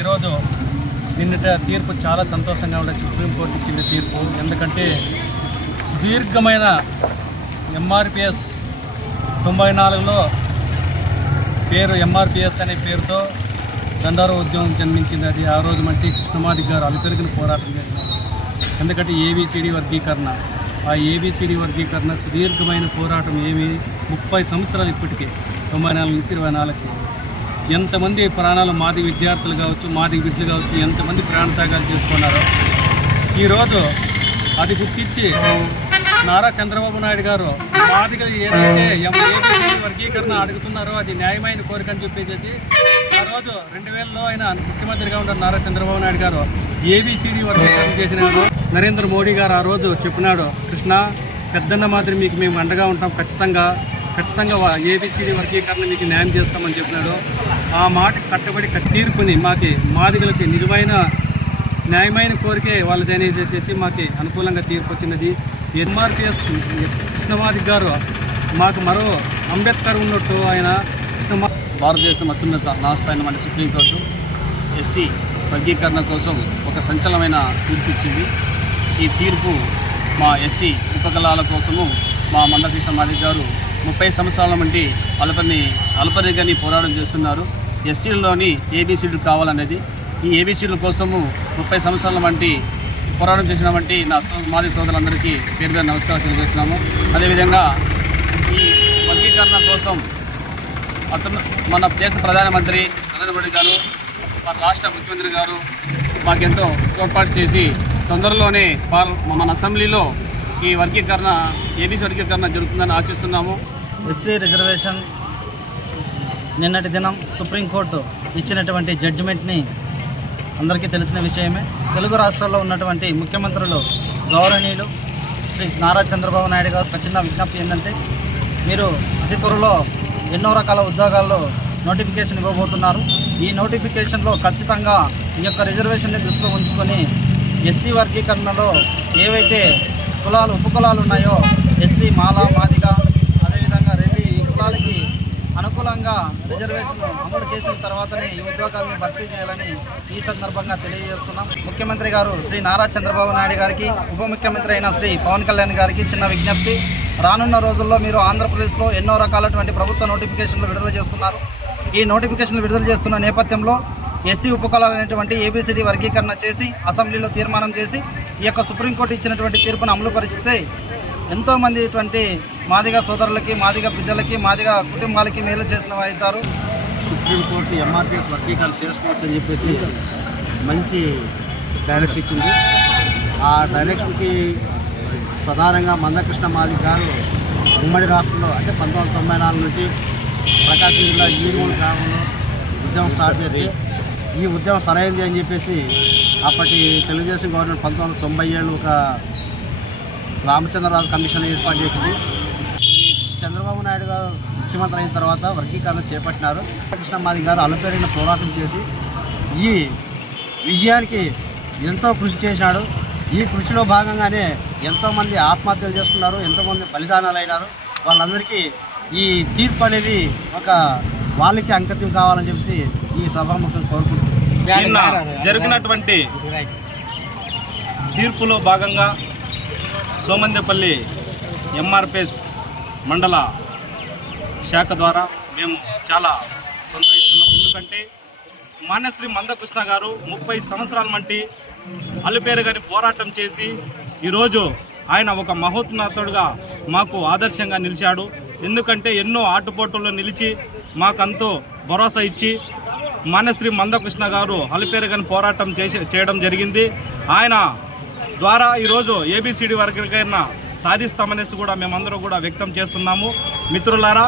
ఈరోజు నిన్నట తీర్పు చాలా సంతోషంగా ఉండే సుప్రీంకోర్టు ఇచ్చిన తీర్పు. ఎందుకంటే సుదీర్ఘమైన ఎంఆర్పిఎస్ తొంభై నాలుగులో పేరు ఎంఆర్పిఎస్ అనే పేరుతో గంధార ఉద్యమం జన్మించింది. అది ఆ రోజు మంచి కృష్ణమాది గారు అలుపెరిగిన పోరాటం చేసినారు ఎందుకంటే ఏబిసిడి వర్గీకరణ ఆ ఏబిసిడి వర్గీకరణ సుదీర్ఘమైన పోరాటం ఏమి ముప్పై సంవత్సరాలు ఇప్పటికే తొంభై నాలుగు నుంచి ఇరవై నాలుగుకి. ఎంతమంది ప్రాణాలు మాది విద్యార్థులు కావచ్చు మాది విద్యలు కావచ్చు ఎంతమంది ప్రాణత్యాగాలు చేసుకున్నారో. ఈరోజు అది గుర్తించి నారా చంద్రబాబు నాయుడు గారు మాదిగా ఏదైతే ఎం- వర్గీకరణ అడుగుతున్నారో అది న్యాయమైన కోరిక అని చెప్పేసి ఆ రోజు రెండు వేలలో ఆయన ముఖ్యమంత్రిగా ఉన్న నారా చంద్రబాబు నాయుడు గారు. ఏబిసిడి వర్గీకరణ చేసినాడు నరేంద్ర మోడీ గారు ఆ రోజు చెప్పినాడు కృష్ణ పెద్దన్న మాత్రం మీకు మేము అండగా ఉంటాం ఖచ్చితంగా ఖచ్చితంగా ఏబిసిడి వర్గీకరణ మీకు న్యాయం చేస్తామని చెప్పినాడు. ఆ మాట కట్టబడి తీర్పుని మాకి మాదిగలకి నిజమైన న్యాయమైన కోరికే వాళ్ళదని చేసేసి మాకు అనుకూలంగా తీర్పు వచ్చినది ఎన్ఆర్పిఎస్ కృష్ణమాది గారు మాకు మరో అంబేద్కర్ ఉన్నట్టు ఆయన భారతదేశం అత్యున్నత న్యాయస్థానం సుప్రీంకోర్టు ఎస్సీ వర్గీకరణ కోసం ఒక సంచలనమైన తీర్పు ఇచ్చింది ఈ తీర్పు మా ఎస్సీ ఉపకళాల కోసము మా మందకృష్ణ మాదిక్ గారు ముప్పై సంవత్సరాల నుండి అల్పని అల్పరిగని పోరాటం చేస్తున్నారు. ఎస్సీలోని ఏబీసీలు కావాలనేది. ఈ ఏబీసీల కోసము ముప్పై సంవత్సరాల వంటి పోరాటం చేసిన వంటి నా మాది సోదరులందరికీ పేరు పేరు నమస్కారం తెలియజేస్తున్నాము. అదేవిధంగా ఈ వర్గీకరణ కోసం అతను మన దేశ ప్రధానమంత్రి నరేంద్ర మోడీ గారు మన రాష్ట్ర ముఖ్యమంత్రి గారు మాకెంతో తోడ్పాటు చేసి తొందరలోనే పార్ మన అసెంబ్లీలో ఈ వర్గీకరణ ఏబీసీ వర్గీకరణ జరుగుతుందని ఆశిస్తున్నాము. ఎస్సీ రిజర్వేషన్ నిన్నటి దినం సుప్రీంకోర్టు ఇచ్చినటువంటి జడ్జిమెంట్ని అందరికీ తెలిసిన విషయమే. తెలుగు రాష్ట్రాల్లో ఉన్నటువంటి ముఖ్యమంత్రులు గౌరవనీయులు శ్రీ నారా చంద్రబాబు నాయుడు గారు ఒక చిన్న విజ్ఞప్తి ఏంటంటే మీరు అతి త్వరలో ఎన్నో రకాల ఉద్యోగాల్లో నోటిఫికేషన్ ఇవ్వబోతున్నారు. ఈ నోటిఫికేషన్లో ఖచ్చితంగా ఈ యొక్క రిజర్వేషన్ని దృష్టిలో ఉంచుకొని ఎస్సీ వర్గీకరణలో ఏవైతే కులాలు ఉపకులాలు ఉన్నాయో ఎస్సీ మాల మాదిగ కులాలకి అనుకూలంగా రిజర్వేషన్ అమలు చేసిన తర్వాతనే ఈ ఉద్యోగాలను భర్తీ చేయాలని ఈ సందర్భంగా తెలియజేస్తున్నాం. ముఖ్యమంత్రి గారు శ్రీ నారా చంద్రబాబు నాయుడు గారికి ఉప ముఖ్యమంత్రి అయిన శ్రీ పవన్ కళ్యాణ్ గారికి చిన్న విజ్ఞప్తి. రానున్న రోజుల్లో మీరు ఆంధ్రప్రదేశ్లో ఎన్నో రకాలటువంటి ప్రభుత్వ నోటిఫికేషన్లు విడుదల చేస్తున్నారు. ఈ నోటిఫికేషన్లు విడుదల చేస్తున్న నేపథ్యంలో ఎస్సీ ఉపకులాలైనటువంటి ఏబీసీడీ వర్గీకరణ చేసి అసెంబ్లీలో తీర్మానం చేసి ఈ యొక్క సుప్రీంకోర్టు ఇచ్చినటువంటి తీర్పును అమలు పరిస్తే ఎంతోమంది ఇటువంటి మాదిగా సోదరులకి మాదిగా బిడ్డలకి మాదిగా కుటుంబాలకి మేలు చేసిన అవుతారు. సుప్రీంకోర్టు ఎంఆర్పిఎస్ వర్గీకరణ చేసుకోవచ్చని చెప్పేసి మంచి డైరెక్షన్ ఇచ్చింది. ఆ డైరెక్షన్కి ప్రధానంగా మందకృష్ణ మాదిక్ గారు ఉమ్మడి రాష్ట్రంలో అంటే పంతొమ్మిది తొంభై నాలుగు నుంచి ప్రకాశం జిల్లా ఈరుగోలు గ్రామంలో ఉద్యమం స్టార్ట్ చేసి ఈ ఉద్యమం సరైనది అని చెప్పేసి అప్పటి తెలుగుదేశం గవర్నమెంట్ పంతొమ్మిది వందల తొంభై ఏళ్ళు ఒక రామచంద్రరాజు కమిషన్ ఏర్పాటు చేసింది. చంద్రబాబు నాయుడు గారు ముఖ్యమంత్రి అయిన తర్వాత వర్గీకరణ చేపట్టినారు. కృష్ణ మాది గారు అలపేరిన పోరాటం చేసి ఈ విజయానికి ఎంతో కృషి చేశాడు. ఈ కృషిలో భాగంగానే ఎంతోమంది ఆత్మహత్యలు చేసుకున్నారు ఎంతోమంది బలిదానాలు అయినారు. వాళ్ళందరికీ ఈ తీర్పు అనేది ఒక వాళ్ళకి అంకితం కావాలని చెప్పి ఈ సభాముఖం కోరుకుంటున్నాను నిన్న జరిగినటువంటి తీర్పులో భాగంగా సోమందేపల్లి ఎంఆర్పిఎస్ మండల శాఖ ద్వారా మేము చాలా సంతోషిస్తున్నాం. ఎందుకంటే మాన్యశ్రీ మందకృష్ణ గారు ముప్పై సంవత్సరాల వంటి అల్లుపేరు గారి పోరాటం చేసి ఈరోజు ఆయన ఒక మహోన్నతుడుగా మాకు ఆదర్శంగా నిలిచాడు. ఎందుకంటే ఎన్నో ఆటుపోటుల్లో నిలిచి మాకంతో భరోసా ఇచ్చి మాన్యశ్రీ మందకృష్ణ గారు అలిపేరుగని పోరాటం చేసి చేయడం జరిగింది. ఆయన ద్వారా ఈరోజు ఏబిసిడి వర్గీకరణ సాధిస్తామనేసి కూడా మేమందరం కూడా వ్యక్తం చేస్తున్నాము. మిత్రులారా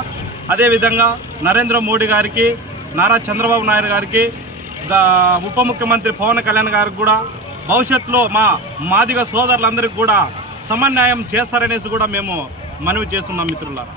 అదేవిధంగా నరేంద్ర మోడీ గారికి నారా చంద్రబాబు నాయుడు గారికి ఉప ముఖ్యమంత్రి పవన్ కళ్యాణ్ గారికి కూడా భవిష్యత్తులో మా మాదిగ సోదరులందరికీ కూడా సమన్యాయం చేస్తారనేసి కూడా మేము మనవి చేస్తున్నాం మిత్రులారా.